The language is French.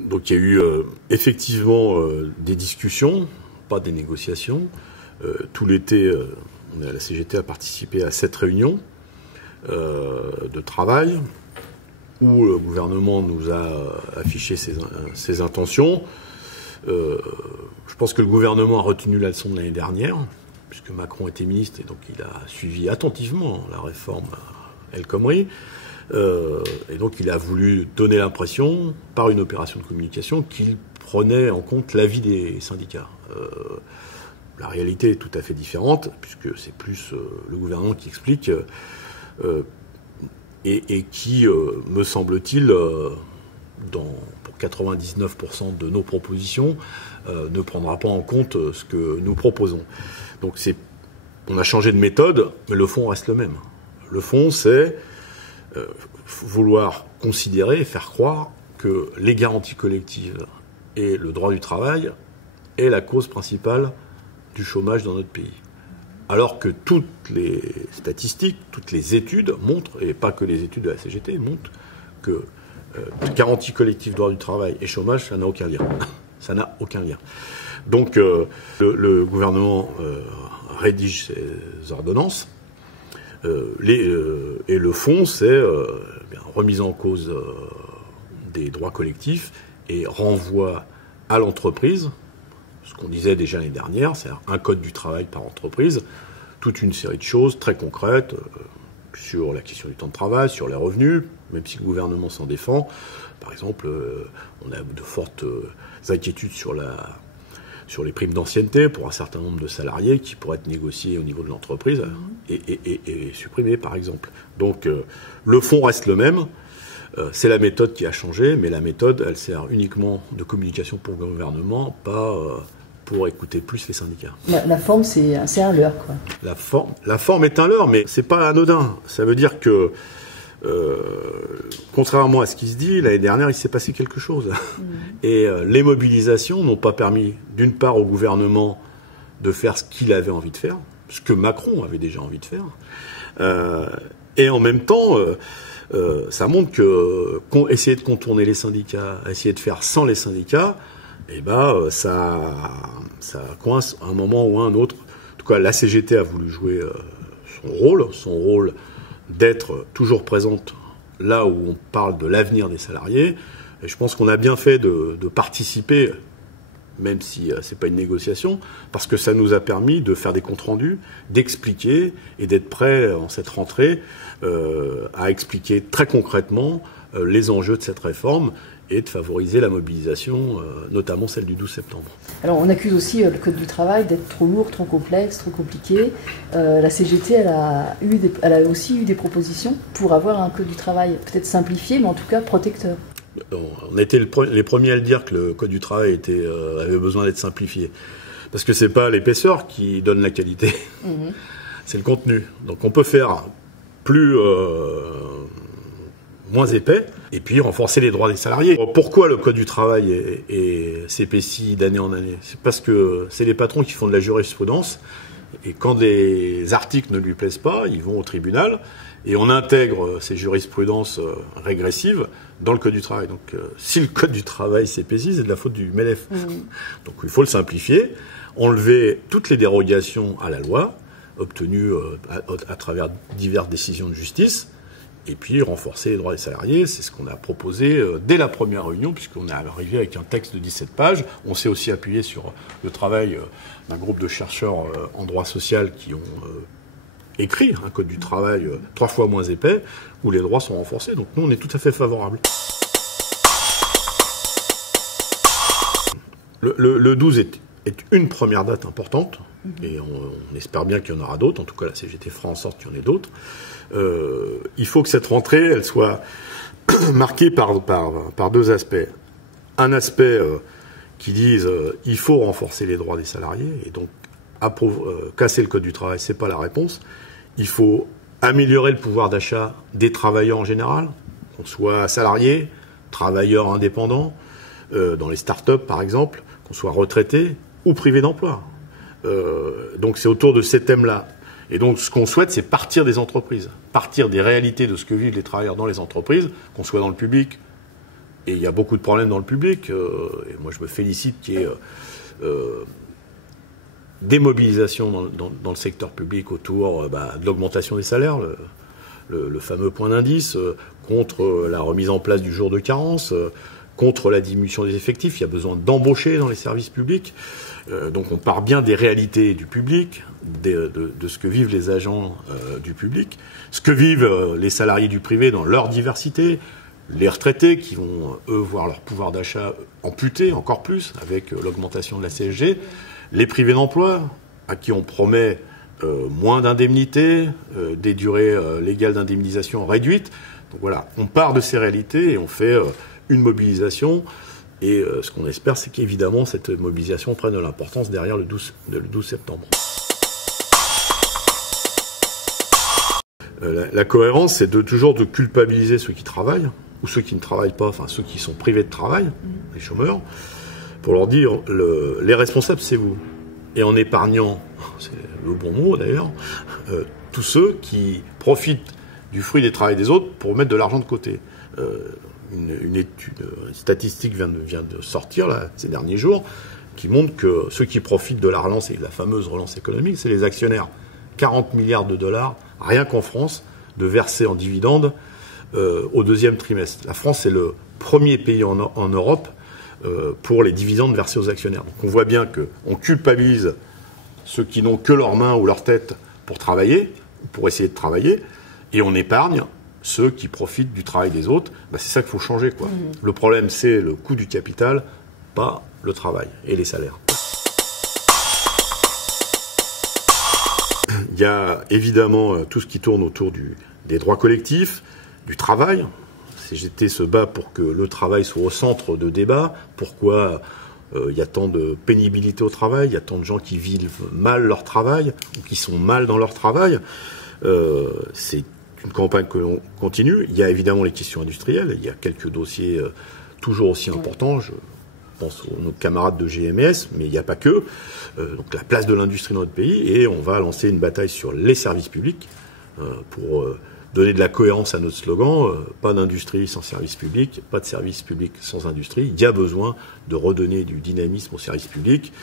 Donc il y a eu effectivement des discussions, pas des négociations. Tout l'été, la CGT a participé à 7 réunions de travail où le gouvernement nous a affiché ses intentions. Je pense que le gouvernement a retenu la leçon de l'année dernière, puisque Macron était ministre et donc il a suivi attentivement la réforme El Khomri. Et donc il a voulu donner l'impression, par une opération de communication, qu'il prenait en compte l'avis des syndicats. La réalité est tout à fait différente, puisque c'est plus le gouvernement qui explique et qui, me semble-t-il, pour 99% de nos propositions, ne prendra pas en compte ce que nous proposons. Donc on a changé de méthode, mais le fond reste le même. Le fond, c'est vouloir considérer et faire croire que les garanties collectives et le droit du travail est la cause principale du chômage dans notre pays. Alors que toutes les statistiques, toutes les études montrent, et pas que les études de la CGT, montrent que garantie collective, droit du travail et chômage, ça n'a aucun lien. Ça n'a aucun lien. Donc le gouvernement rédige ses ordonnances. Et le fond, c'est remise en cause des droits collectifs et renvoi à l'entreprise, ce qu'on disait déjà l'année dernière, c'est-à-dire un code du travail par entreprise, toute une série de choses très concrètes sur la question du temps de travail, sur les revenus, même si le gouvernement s'en défend. Par exemple, on a de fortes inquiétudes sur les primes d'ancienneté pour un certain nombre de salariés qui pourraient être négociés au niveau de l'entreprise et supprimés, par exemple. Donc, le fond reste le même. C'est la méthode qui a changé, mais la méthode, elle sert uniquement de communication pour le gouvernement, pas pour écouter plus les syndicats. La forme, c'est un leurre, quoi. La forme est un leurre, mais c'est pas anodin. Ça veut dire que contrairement à ce qui se dit, l'année dernière, il s'est passé quelque chose. Et les mobilisations n'ont pas permis, d'une part, au gouvernement de faire ce qu'il avait envie de faire, ce que Macron avait déjà envie de faire. Et en même temps, ça montre que essayer de contourner les syndicats, essayer de faire sans les syndicats, ça coince à un moment ou à un autre. En tout cas, la CGT a voulu jouer son rôle d'être toujours présente là où on parle de l'avenir des salariés. Et je pense qu'on a bien fait de participer, même si c'est pas une négociation, parce que ça nous a permis de faire des comptes rendus, d'expliquer et d'être prêts en cette rentrée à expliquer très concrètement les enjeux de cette réforme et de favoriser la mobilisation, notamment celle du 12 septembre. Alors on accuse aussi le Code du travail d'être trop lourd, trop complexe, trop compliqué. La CGT, elle a aussi eu des propositions pour avoir un Code du travail peut-être simplifié, mais en tout cas protecteur. On était les premiers à le dire que le Code du travail avait besoin d'être simplifié. Parce que c'est pas l'épaisseur qui donne la qualité, c'est le contenu. Donc on peut faire moins épais, et puis renforcer les droits des salariés. Pourquoi le Code du travail s'épaissit d'année en année? C'est parce que c'est les patrons qui font de la jurisprudence, et quand les articles ne lui plaisent pas, ils vont au tribunal, et on intègre ces jurisprudences régressives dans le Code du travail. Donc si le Code du travail s'épaissit, c'est de la faute du MEDEF. Donc il faut le simplifier, enlever toutes les dérogations à la loi, obtenues à travers diverses décisions de justice, et puis renforcer les droits des salariés. C'est ce qu'on a proposé dès la première réunion, puisqu'on est arrivé avec un texte de 17 pages. On s'est aussi appuyé sur le travail d'un groupe de chercheurs en droit social qui ont écrit un code du travail 3 fois moins épais, où les droits sont renforcés. Donc nous, on est tout à fait favorables. Le 12 est une première date importante, et on espère bien qu'il y en aura d'autres. En tout cas, la CGT fera en sorte qu'il y en ait d'autres. Il faut que cette rentrée, elle soit marquée par deux aspects. Un aspect qui dise il faut renforcer les droits des salariés, et donc casser le Code du travail, c'est pas la réponse. Il faut améliorer le pouvoir d'achat des travailleurs en général, qu'on soit salariés, travailleurs indépendants, dans les start-up par exemple, qu'on soit retraités ou privés d'emploi. Donc c'est autour de ces thèmes-là. Et donc ce qu'on souhaite, c'est partir des entreprises, partir des réalités de ce que vivent les travailleurs dans les entreprises, qu'on soit dans le public Et il y a beaucoup de problèmes dans le public. Et moi, je me félicite qu'il y ait des mobilisations dans le secteur public autour de l'augmentation des salaires, le fameux point d'indice, contre la remise en place du jour de carence, contre la diminution des effectifs. Il y a besoin d'embaucher dans les services publics. Donc on part bien des réalités du public, de ce que vivent les agents du public, ce que vivent les salariés du privé dans leur diversité, les retraités qui vont, eux, voir leur pouvoir d'achat amputé encore plus avec l'augmentation de la CSG, les privés d'emploi à qui on promet moins d'indemnités, des durées légales d'indemnisation réduites. Donc voilà, on part de ces réalités et on fait une mobilisation. Et ce qu'on espère, c'est qu'évidemment, cette mobilisation prenne de l'importance derrière le 12 septembre. La cohérence, c'est toujours de culpabiliser ceux qui travaillent, ou ceux qui ne travaillent pas, enfin ceux qui sont privés de travail, les chômeurs, pour leur dire, les responsables, c'est vous. Et en épargnant, c'est le bon mot d'ailleurs, tous ceux qui profitent du fruit des travaux des autres pour mettre de l'argent de côté. Une statistique vient de sortir là, ces derniers jours, qui montre que ceux qui profitent de la relance, et de la fameuse relance économique, c'est les actionnaires. 40 milliards de dollars, rien qu'en France, de verser en dividendes au deuxième trimestre. La France est le premier pays en Europe pour les dividendes versés aux actionnaires. Donc on voit bien qu'on culpabilise ceux qui n'ont que leurs mains ou leur tête pour travailler, ou pour essayer de travailler, et on épargne ceux qui profitent du travail des autres. C'est ça qu'il faut changer, quoi. Le problème, c'est le coût du capital, pas le travail et les salaires. Il y a évidemment tout ce qui tourne autour des droits collectifs, du travail. CGT se bat pour que le travail soit au centre de débat. Pourquoi il y a tant de pénibilité au travail, il y a tant de gens qui vivent mal leur travail, ou qui sont mal dans leur travail. C'est une campagne que l'on continue. Il y a évidemment les questions industrielles. Il y a quelques dossiers toujours aussi importants. Je pense aux nos camarades de GMS, mais il n'y a pas que. Donc la place de l'industrie dans notre pays. Et on va lancer une bataille sur les services publics pour donner de la cohérence à notre slogan. Pas d'industrie sans service public, pas de service public sans industrie. Il y a besoin de redonner du dynamisme aux services publics.